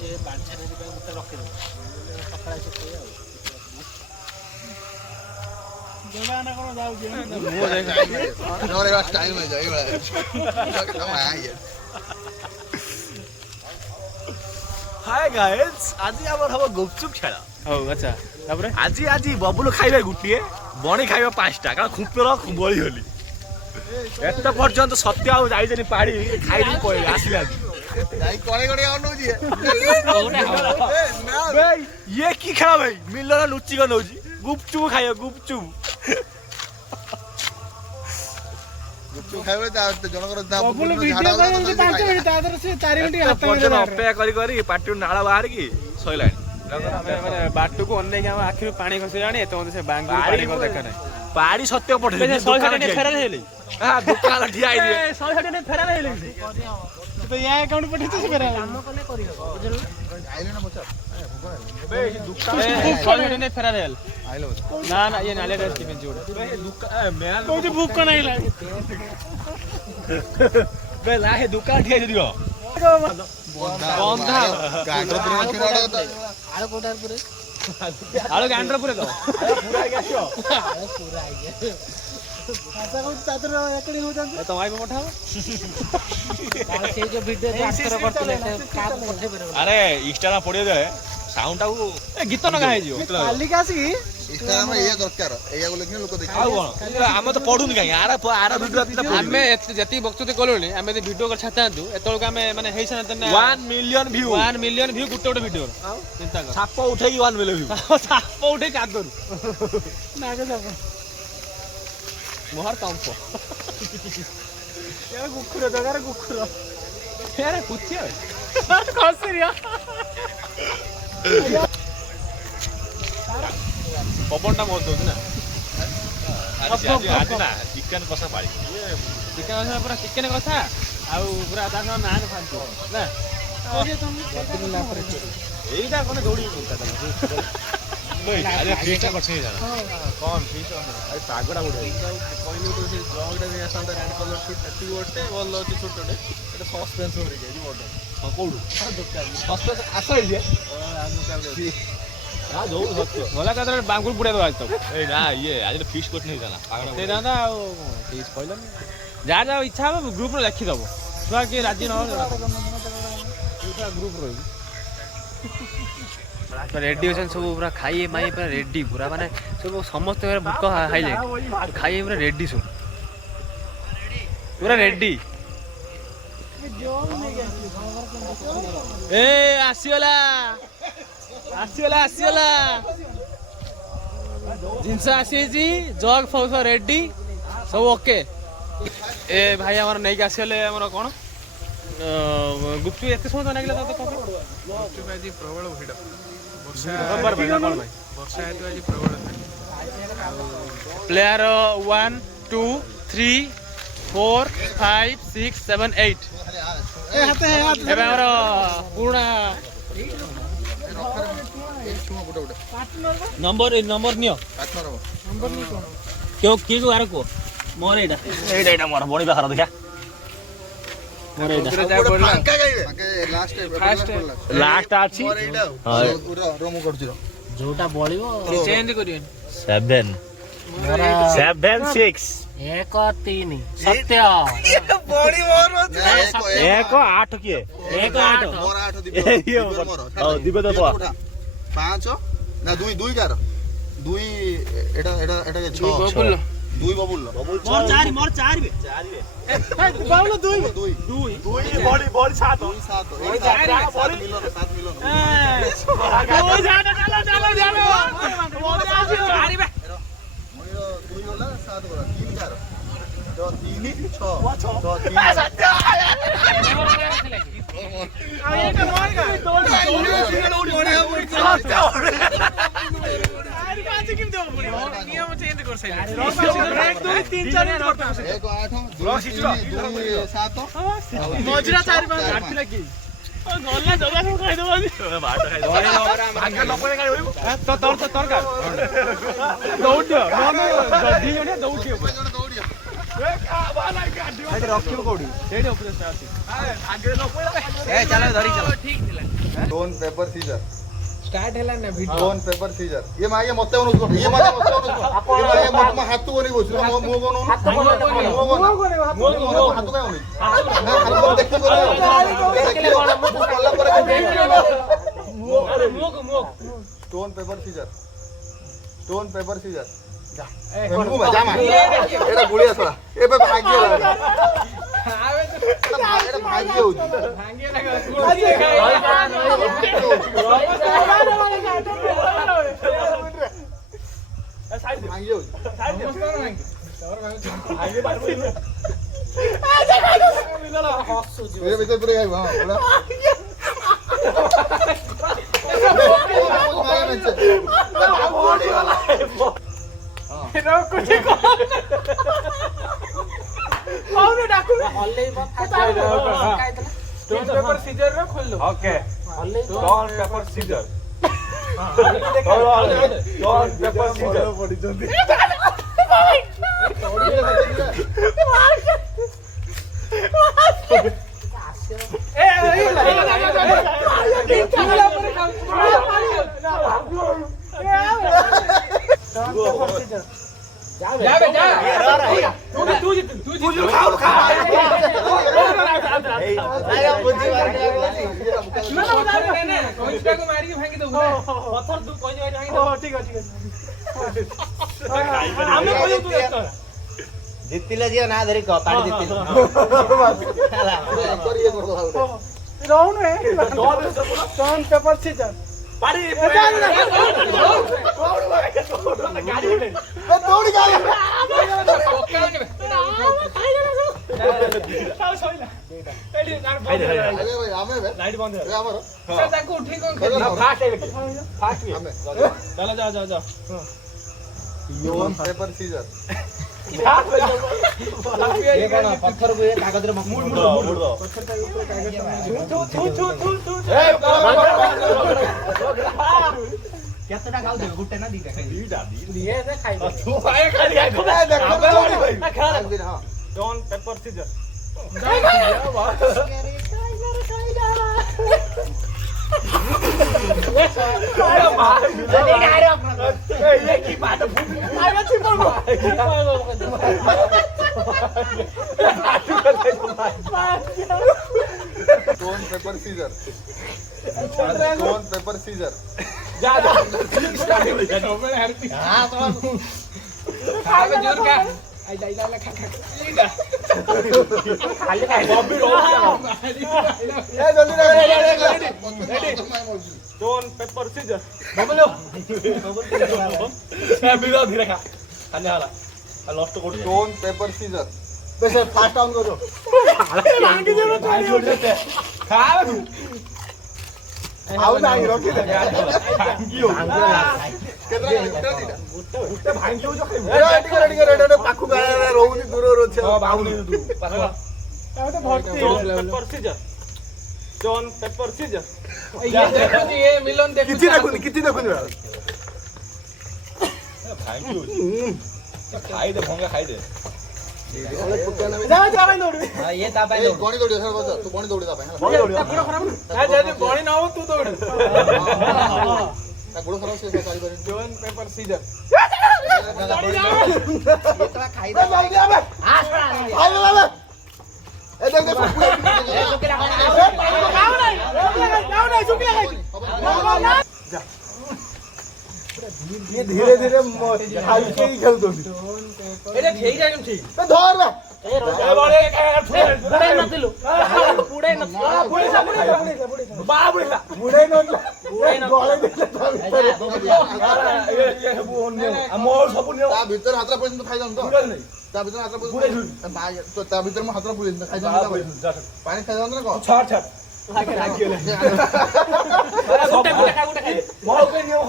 ଯେ ବାଞ୍ଛା ନେଇ ପାଇଁ ଗୋଟେ ରଖିଦେବୁ ସକାଳେ ଆସି ଖାଇବା ଆଉ ଜଣା କଣ ଯାଉଛି हाय गाइस आज हमर हम गुपचुप खेला हो अच्छा तापरे आज आज बबुल खाइबे गुटिए बणी खाइबे 5टा कारण खुपेर बळी होली एत पर्यंत सत्य आ जाइजनी पाड़ी खाइदी पळे आसिला जाई कोणे कोणे अनु जी भाई ये की खेला भाई मिलना लुच्ची को नौजी गुपचुप खाइयो गुपचुप गुपचुप खाइबे ता जनकर दा बबुल वीडियो करन 5 मिनिट तादर से 4 मिनिट हाथ में अपेक्षा करी करी पाटी नाला बाहर की सोइलानी माने बाटू को अन्ने के हम आखिर पानी खसे जानी तो से बांगुर पानी को देखा नहीं पाड़ी सत्य पठे दुकान फेरा हेले हां दुकान ठिया आई दे 160 ने फेरा हेले तो या अकाउंट पठे तो से फेरा काम कोने करियो बुझल आइले ना बच्चा बे दुकान 160 ने फेरा हेले आइले ना ना ये नाले ड्रेस की में जोड़ बे दुकान मेल तो जे बुक को नहीं लागे बे लाहे दुकान ठिया दियो बंधा गांडर पुरे रखि रहा आलो कोटार पुरे आलो गांडर पुरे तो पूरा आई गयो आलो पूरा आई गया आशा को तादर एकड़ी हो जान तो भाई में पठाओ से जो वीडियो ट्रांसफर करतले से का पठे बेरे अरे इंस्टा पड़े दे साउंड टाऊ गीत न गाई जियो काली कासी इंस्टाग्राम ये दरकार एया को लेकिन लोक देखि आउ कोन हम तो पढुन काई आरा वीडियो आमे जति बक्तुते कोलोनी आमे जे वीडियो कर छातांतु एतोल आमे माने हेइ सना तने 1 मिलियन व्यू 1 मिलियन व्यू गुटे गुटे वीडियो चिंता कर साप उठेई 1 मिलियन व्यू साप उठे कादरू नागे सब मोहर कांपो यार गुखुर दगार गुखुर यार कुछिया खसरिया पपनटा मोर दो ना आज ना चिकन कसा पाड़ी चिकन कसा पूरा चिकन कसा आउ पूरा दाना नान फांतो ना एइटा कोने दौड़ी बोलता था अरे फीसटा करछ नहीं जाना कौन फीस अरे पागड़ा उड़े पहिलो तो से जॉगडा में आसंता रेड कलर शूट 30 वोटे बोल अछि छोटटे एटा सस्पेंस हो रे गेली बॉर्डर हां कोडू दुकान सस्पेंस आसा जे आनु का हां जो सत्य बोला कादर बांगुर पुड़े दो आज तो ए ना ये आज तो फीस कोट नहीं जाना पागड़ा ते दादा फीस कहलो जा जा इच्छा हो ग्रुप रे लिखि दबो छुआ के राजी न हो पूरा ग्रुप रो रेडी होसन सब पूरा खाइए माई पूरा रेडी पूरा माने सब समस्त भूक हाइले खाइए पूरा रेडी सब पूरा रेडी ए आसीला आसीला आसीला जिनस आसी जी जग फौस रेडी सब ओके ए भाई हमर नै के आसीले हमर कोन गुप्चू एते समय लागला तो गुपचुप आज प्रबल भिड़ वर्षा हेतु आज प्रबल प्लेयर 1 2 3 4 5 6 7 8 ए हाथे हाथ एबे हमर पूरा नंबर नियो नंबर नहीं कोन क्यों की को आर को मोर एटा मोर बणी बाहर देखा मोर एटा फांका गाइबे लास्ट लास्ट आछि और एटा रोमो करछु जोटा बळिवो चेंज करियो 7 7 6 1 3 सत्य बॉडी मोर 1 8 किए 1 8 मोर 8 दिबे ये दिबे तो 5 ना 2 2 कार 2 एटा एटा एटा 6 बबुल 2 बबुल मोर 4 बे बाबुल 2 बड़ी 7 2 7 7 मिलन चलो मोर 4 बे 2 होला 7 होला 3 कार तो 3 6 तो 3 नियम चेंज कर सै 1 2 3 4 1 8 2 7 मजरा 4 5 8 लगी गल्ला जगह सब खाइ दबनी भात खाइ भाग्य नपरे गाडी होइबो तो तरकार दौड़ दियो न दी जने दौड़ दियो दौड़ियो ए का बाला गाडी रखियो कोडी सेठी ऊपर से आसी आगे नपरे ए चलो धरी चलो ठीक थिला Stone, paper, scissor. स्टार्ट है ना वीडियो Stone, paper, scissor. ये मागे मत होनो उसको. ये मागे मत होनो उसको. ये मागे मत हाथ तो नहीं बोल. मुंह को हाथ तो बोल हाथ तो नहीं. हाथ तो देखते को नहीं. Stone, paper, scissor. Stone, paper, scissor. मुंह में जामा. एटा गुलिया थोड़ा. ए बे भाग्य लगा. एटा भाग्य हो. भांगे लगा भाग्य हो. मेरे भीतर पूरे गए हां बोला. स्टोन पेपर सीजर रे खोल लो okay stone paper scissor stone paper scissor ଜିତିଲେ ଯିଅ ନା ଧରି କହ ପାଣି ଜିତିଲେ स्टोन पेपर सीजर पाड़ी दौड़ी गया. अरे भाई हमें लाइट बंद है हमारा. ତାକୁ ଉଠି କଣ ଖେଳି चलो जा जा जा Stone, paper, scissor. ये कौन पत्थर को ये कागज रे मुड़ केतटा खाऊ दे गुट्टे ना दीटा खाई दीटा दिए से खाई तू आए खाली देखो हां. Stone paper scissor Stone, paper, scissor. Stone, paper, scissor. जोर का आई दाइला खा खा खाली खाई बॉबी रो ए जल्दी रेडी. स्टोन पेपर सीजर बबलो बिना धीरे खा खाने वाला lost code Stone, paper, scissor. वैसे फास्ट डाउन करो. आउ नहीं रोकी दे. रेडी पाखु रोनी दूर रोचे. Paper scissor stone paper scissor ये देखो जी ये मिलन देखो किछि देखुनी खाई दे भंगा खाई दे जा जा भाई दौड़ हां ये ता भाई दौड़ गणी दौड़ी सर बस तू गणी दौड़ी दा भाई. गुड़ खराब ना जदी बणी ना हो तू दौड़ ता गुड़ खराब से सारी बारी. स्टोन पेपर सीजर खाई ए जल्दी आबे. हां ले. ए देख देख ये धीरे धीरे हल्के ही खेल दो. एटा ठीक जागम ठीक तो धर ना. पुड़े नथिलु पुड़े मुड़े नोटला गळे दिले मोर सब नियो ता भीतर हातरा पर्यंत खाई जाम तो. ता भीतर हातरा पर्यंत तो ता भीतर म हातरा पर्यंत खाई जाम. पानी खाई जाम ना को छाट छाट गुटे मोर के नियो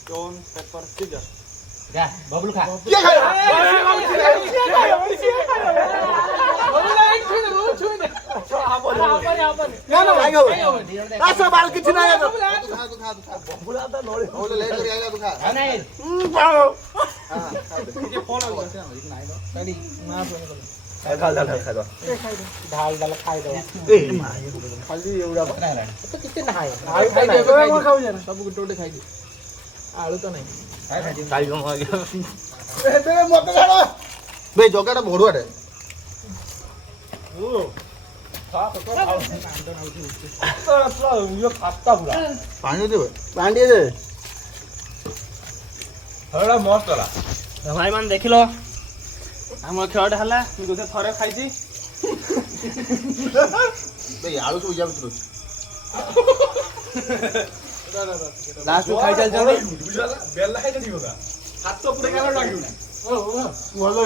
स्टोन पेपर सीजर जा बबलू खा क्या खाया. ना ना भाई खाओ. ऐसा बाल किछ ना है. तू खा बबुला दा लोड़े. ओ ले कर आइला तू खा. नहीं हां ये फोन आ गया नहीं ना फोन ঢାল ଦେଲେ ଖାଇଦବା ଖାଲି ଏଗୁଡ଼ା ତ କିଛି ନାହିଁ ସବୁ ଗୋଟେ ଗୋଟେ ଖାଇଦିଏ ଆଳୁ ତ ନାହିଁ ମତେ ଛାଡ଼ ବେ ଜଗାଟା ବଢୁଆଟେ ପାଣି ଦେବେ ପାଣି ଟିକେ ଦେବେ ମସ୍ତ ହେଲା ଭାଇ ମାନେ ଦେଖିଲ ଆମର ଖେଳଟା ହେଲା ମୁଁ ଗୋଟେ ଥରେ ଖାଇଛି ବେ ଆଳୁ ସବୁ ଇଆ ଭିତରେ ଅଛି ଲାଷ୍ଟକୁ ଖାଇ ଚାଲିଛନ୍ତି ବେଲା ଖାଇଛନ୍ତି ହାତ ପୁରା ଲାଗିବ ଭଲ